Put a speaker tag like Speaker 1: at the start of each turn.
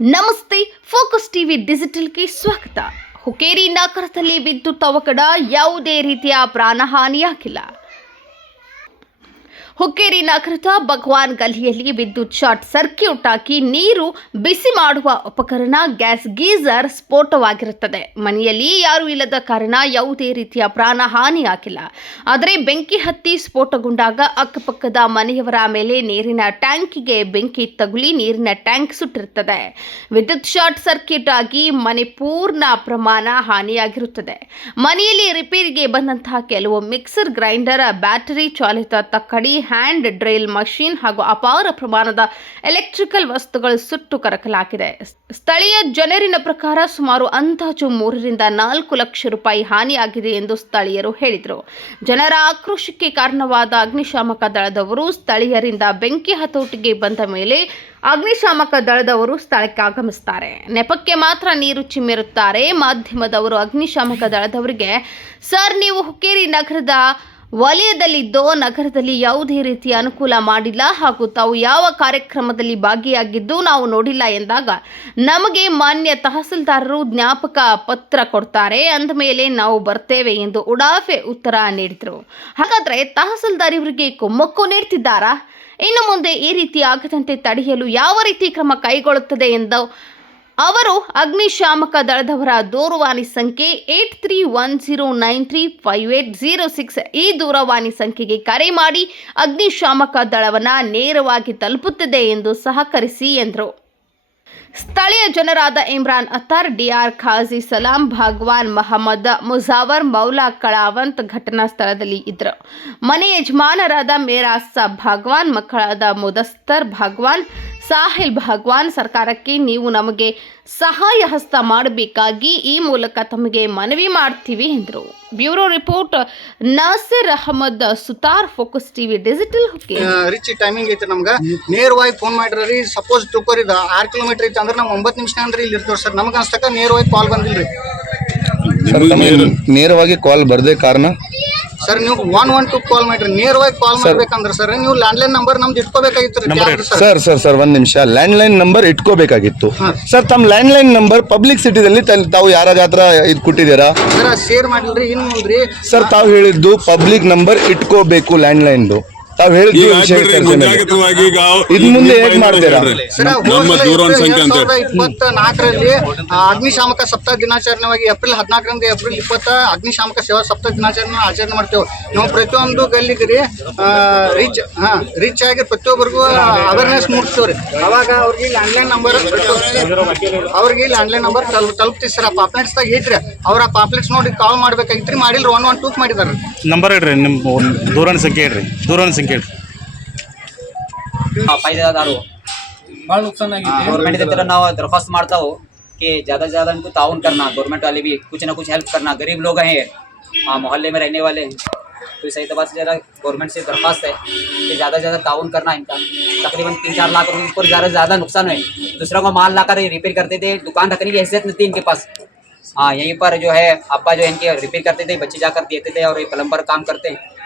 Speaker 1: ನಮಸ್ತೆ focus TV ಡಿಜಿಟಲ್ಗೆ ಸ್ವಾಗತ. ಹುಕೇರಿ ನಗರದಲ್ಲಿ ವಿದ್ಯುತ್ ಅವಘಡ ಯಾವುದೇ ರೀತಿಯ ಪ್ರಾಣಹಾನಿಯಾಗಿಲ್ಲ. ಹುಕ್ಕೇರಿ ನಗರದ ಭಗವಾನ್ ಗಲ್ಲಿಯಲ್ಲಿ ವಿದ್ಯುತ್ ಶಾರ್ಟ್ ಸರ್ಕ್ಯೂಟ್ ಹಾಕಿ ನೀರು ಬಿಸಿ ಮಾಡುವ ಉಪಕರಣ, ಗ್ಯಾಸ್ ಗೀಸರ್ ಸ್ಫೋಟವಾಗಿರುತ್ತದೆ. ಮನೆಯಲ್ಲಿ ಯಾರೂ ಇಲ್ಲದ ಕಾರಣ ಯಾವುದೇ ರೀತಿಯ ಪ್ರಾಣ ಹಾನಿಯಾಗಿಲ್ಲ ಆದರೆ ಬೆಂಕಿ ಹತ್ತಿ ಸ್ಫೋಟಗೊಂಡಾಗ ಅಕ್ಕಪಕ್ಕದ ಮನೆಯವರ ಮೇಲೆ ನೀರಿನ ಟ್ಯಾಂಕಿಗೆ ಬೆಂಕಿ ತಗುಲಿ ನೀರಿನ ಟ್ಯಾಂಕ್ ಸುಟ್ಟಿರುತ್ತದೆ. ವಿದ್ಯುತ್ ಶಾರ್ಟ್ ಸರ್ಕ್ಯೂಟ್ ಆಗಿ ಮನೆ ಪೂರ್ಣ ಪ್ರಮಾಣ ಹಾನಿಯಾಗಿರುತ್ತದೆ. ಮನೆಯಲ್ಲಿ ರಿಪೇರಿಗೆ ಬಂದಂತಹ ಕೆಲವು ಮಿಕ್ಸರ್ ಗ್ರೈಂಡರ್, ಬ್ಯಾಟರಿ ಚಾಲಿತ ತಕ್ಕಡಿ ಹ್ಯಾಂಡ್ ಡ್ರಿಲ್ ಮಷೀನ್ ಹಾಗೂ ಅಪಾರ ಪ್ರಮಾಣದ ಎಲೆಕ್ಟ್ರಿಕಲ್ ವಸ್ತುಗಳು ಸುಟ್ಟು ಕರಕಲಾಗಿದೆ. ಸ್ಥಳೀಯ ಜನರಿನ ಪ್ರಕಾರ ಸುಮಾರು ಅಂದಾಜು ಮೂರರಿಂದ ನಾಲ್ಕು ಲಕ್ಷ ರೂಪಾಯಿ ಹಾನಿಯಾಗಿದೆ ಎಂದು ಸ್ಥಳೀಯರು ಹೇಳಿದರು. ಜನರ ಆಕ್ರೋಶಕ್ಕೆ ಕಾರಣವಾದ ಅಗ್ನಿಶಾಮಕ ದಳದವರು ಸ್ಥಳೀಯರಿಂದ ಬೆಂಕಿ ಹತೋಟಿಗೆ ಬಂದ ಮೇಲೆ ಅಗ್ನಿಶಾಮಕ ದಳದವರು ಸ್ಥಳಕ್ಕೆ ಆಗಮಿಸುತ್ತಾರೆ. ನೆಪಕ್ಕೆ ಮಾತ್ರ ನೀರು ಚಿಮ್ಮಿರುತ್ತಾರೆ. ಮಾಧ್ಯಮದವರು ಅಗ್ನಿಶಾಮಕ ದಳದವರಿಗೆ, ಸರ್, ನೀವು ಹುಕ್ಕೇರಿ ನಗರದ ವಲಯದಲ್ಲಿದ್ದೋ ನಗರದಲ್ಲಿ ಯಾವುದೇ ರೀತಿಯ ಅನುಕೂಲ ಮಾಡಿಲ್ಲ ಹಾಗೂ ತಾವು ಯಾವ ಕಾರ್ಯಕ್ರಮದಲ್ಲಿ ಭಾಗಿಯಾಗಿದ್ದು ನಾವು ನೋಡಿಲ್ಲ ಎಂದಾಗ ನಮಗೆ ಮಾನ್ಯ ತಹಸೀಲ್ದಾರರು ಜ್ಞಾಪಕ ಪತ್ರ ಕೊಡ್ತಾರೆ. ಅಂದಮೇಲೆ ನಾವು ಬರ್ತೇವೆ ಎಂದು ಉಡಾಫೆ ಉತ್ತರ ನೀಡಿದರು. ಹಾಗಾದರೆ ತಹಸೀಲ್ದಾರ್ ಇವರಿಗೆ ಕುಮ್ಮಕ್ಕು ನೀಡ್ತಿದ್ದಾರಾ? ಇನ್ನು ಮುಂದೆ ಈ ರೀತಿ ಆಗದಂತೆ ತಡೆಯಲು ಯಾವ ರೀತಿ ಕ್ರಮ ಕೈಗೊಳ್ಳುತ್ತದೆ ಎಂದು ಅವರು ಅಗ್ನಿಶಾಮಕ ದಳದವರ ದೂರವಾಣಿ ಸಂಖ್ಯೆ eight three one zero nine three five eight zero six ಈ ದೂರವಾಣಿ ಸಂಖ್ಯೆಗೆ ಕರೆ ಮಾಡಿ ಅಗ್ನಿಶಾಮಕ ದಳವನ್ನು ನೇರವಾಗಿ ತಲುಪುತ್ತದೆ ಎಂದು ಸಹಕರಿಸಿ ಎಂದರು. ಸ್ಥಳೀಯ ಜನರಾದ ಇಮ್ರಾನ್ ಅತ್ತಾರ್, ಡಿಆರ್ ಖಾಜಿ ಸಲಾಂ, ಭಗವಾನ್ ಮಹಮ್ಮದ್ ಮುಜಾವರ್, ಮೌಲಾ ಕಳಾವಂತ್ ಘಟನಾ ಸ್ಥಳದಲ್ಲಿ ಇದ್ದರು. ಮನೆ ಯಜಮಾನರಾದ ಮೇರಾಸ ಭಗವಾನ್, ಮಕ್ಕಳಾದ ಮುದಸ್ತರ್ ಭಗವಾನ್ ಸಾಹಿಲ್ ಭಗವಾನ್ ಸರ್ಕಾರಕ್ಕೆ ನೀವು ನಮಗೆ ಸಹಾಯ ಹಸ್ತ ಮಾಡಬೇಕಾಗಿ ಈ ಮೂಲಕ ತಮಗೆ ಮನವಿ ಮಾಡ್ತೀವಿ ಎಂದರು. Bureau report Nasir Ahmad Sutar focus TV digital
Speaker 2: reach timing ಐತೆ ನಮ್ಗೆ. ನೇರವಾಗಿ ಫೋನ್ ಮಾಡಿರಿ ಸಪೋಸ್ ಇದು ಆರು ಕಿಲೋಮೀಟರ್ ಐತೆ ಅಂದ್ರೆ ನಾವು ಒಂಬತ್ತು ನಿಮಿಷ ಅಂದ್ರೆ ಇಲ್ಲಿ ಇರ್ತೀವಿ ಸರ್. ನಮ್ಗೆ ಅನ್ಸ್ತಕ್ಕ ನೇರವಾಗಿ ಕಾಲ್
Speaker 3: ಬಂದಿಲ್ಲ ರೀ ನೇರವಾಗಿ ಕಾಲ್ ಬರದೇ ಕಾರಣ
Speaker 2: ಸರ್ ನೀವು ಒನ್ ಒನ್ ಟು ಕಾಲ್ ಮಾಡ್ರಿ. ನೇರವಾಗಿ ಕಾಲ್ ಮಾಡ್ಬೇಕಂದ್ರೆ ಸರ್ ನೀವು ಲ್ಯಾಂಡ್ಲೈನ್ ನಂಬರ್ ನಮ್ದು ಇಟ್ಕೋಬೇಕಾಗಿತ್ತು ಸರ್
Speaker 3: ಸರ್ ಸರ್ ಒಂದ್ ನಿಮಿಷ. ಲ್ಯಾಂಡ್ ಲೈನ್ ನಂಬರ್ ಇಟ್ಕೋಬೇಕಾಗಿತ್ತು ಸರ್ ತಮ್ಮ ಲ್ಯಾಂಡ್ ಲೈನ್ ನಂಬರ್ ಪಬ್ಲಿಕ್ ಸಿಟಿದಲ್ಲಿ ತಾವು ಯಾರ ಹತ್ರ ಇದು ಕೊಟ್ಟಿದ್ದೀರಾ?
Speaker 2: ಸರ್ ಶೇರ್ ಮಾಡಿಲ್ರಿ ಇನ್ನು
Speaker 3: ಸರ್ ತಾವು ಹೇಳಿದ್ದು ಪಬ್ಲಿಕ್ ನಂಬರ್ ಇಟ್ಕೋಬೇಕು ಲ್ಯಾಂಡ್ ಲೈನ್ದು ತಾವು ಮುಂದೆ ಹೇಗ್ ಮಾಡ್ತೀರಾ?
Speaker 4: ನಮ್ಮ ದೂರವಾಣಿ ಸಂಖ್ಯೆ ಅಂತ.
Speaker 2: ಇಪ್ಪತ್ತ ನಾಲ್ಕರಲ್ಲಿ ಅಗ್ನಿಶಾಮಕ ಸಪ್ತಾಹ ದಿನಾಚರಣೆವಾಗಿ ಏಪ್ರಿಲ್ ಹದಿನಾಲ್ಕರಿಂದ ಏಪ್ರಿಲ್ ಇಪ್ಪತ್ತ ಅಗ್ನಿಶಾಮಕ ಸೇವಾ ಸಪ್ತಾಹ ದಿನಾಚರಣೆ ಆಚರಣೆ ಮಾಡ್ತೇವೆ. ನಾವು ಪ್ರತಿಯೊಂದು ಗಲ್ಲಿಗೆ ರೀ ರೀಚ್ ಹಾ ರೀಚ್ ಆಗಿ ಪ್ರತಿಯೊಬ್ಬರಿಗೂ ಅವೇರ್ನೆಸ್ ಮೂಡಿಸ್ತೇವ್ರಿ. ಅವಾಗ ಅವ್ರಿಗೆ ಆನ್ಲೈನ್ ನಂಬರ್ ಅವ್ರಿಗೆ ಆನ್ಲೈನ್ ನಂಬರ್ ತಲುಪ್ ತಲುಪ್ತೀವಿ ಸರ್. ಆ ಪಾಪ್ಲೆಟ್ಸ್ದಾಗ ಐತ್ರಿ. ಅವ್ರ ಆ ಪಾಪ್ಲೆಟ್ಸ್ ನೋಡಿ ಕಾಲ್ ಮಾಡ್ಬೇಕಾಗಿತ್ತು ರೀ ಮಾಡಿಲ್ರಿ ಒನ್ ಒನ್ ಟೂಕ್ ಮಾಡಿದಾರೆ
Speaker 5: ನಂಬರ್ ಹೇಳ್ರಿ ನಿಮ್ಮ ದೂರವಾಣಿ ಸಂಖ್ಯೆ ಹೇಳ್ರಿ ದೂರವಾಣಿ ಸಂಖ್ಯೆ ಹೇಳ್ರಿ
Speaker 6: हाँ, फायदेदार हो
Speaker 7: ಭಾಳ ನುಕ್ಸಾನ್ ಆಗಿದೆ
Speaker 6: गवर्नमेंट की तरफ ना दरख्वास्त मारता हो कि ज़्यादा से ज़्यादा इनको ताउन करना गवर्नमेंट वाले भी कुछ ना कुछ हेल्प करना गरीब लोग हैं हाँ मोहल्ले में रहने वाले हैं तो इस एतबार से ज़रा गवर्नमेंट से दरख्वास्त है कि ज़्यादा से ज़्यादा ताउन करना इनका तकरीबन तीन चार लाख रुपये को ज़्यादा से ज़्यादा नुकसान हुए दूसरों को माल लाकर रिपेयर करते थे दुकान रखने की हैसियत नहीं थी इनके पास हाँ यहीं पर जो है अब्बा जो है इनके रिपेयर करते थे बच्चे जाकर देते थे और ये प्लम्बर काम करते हैं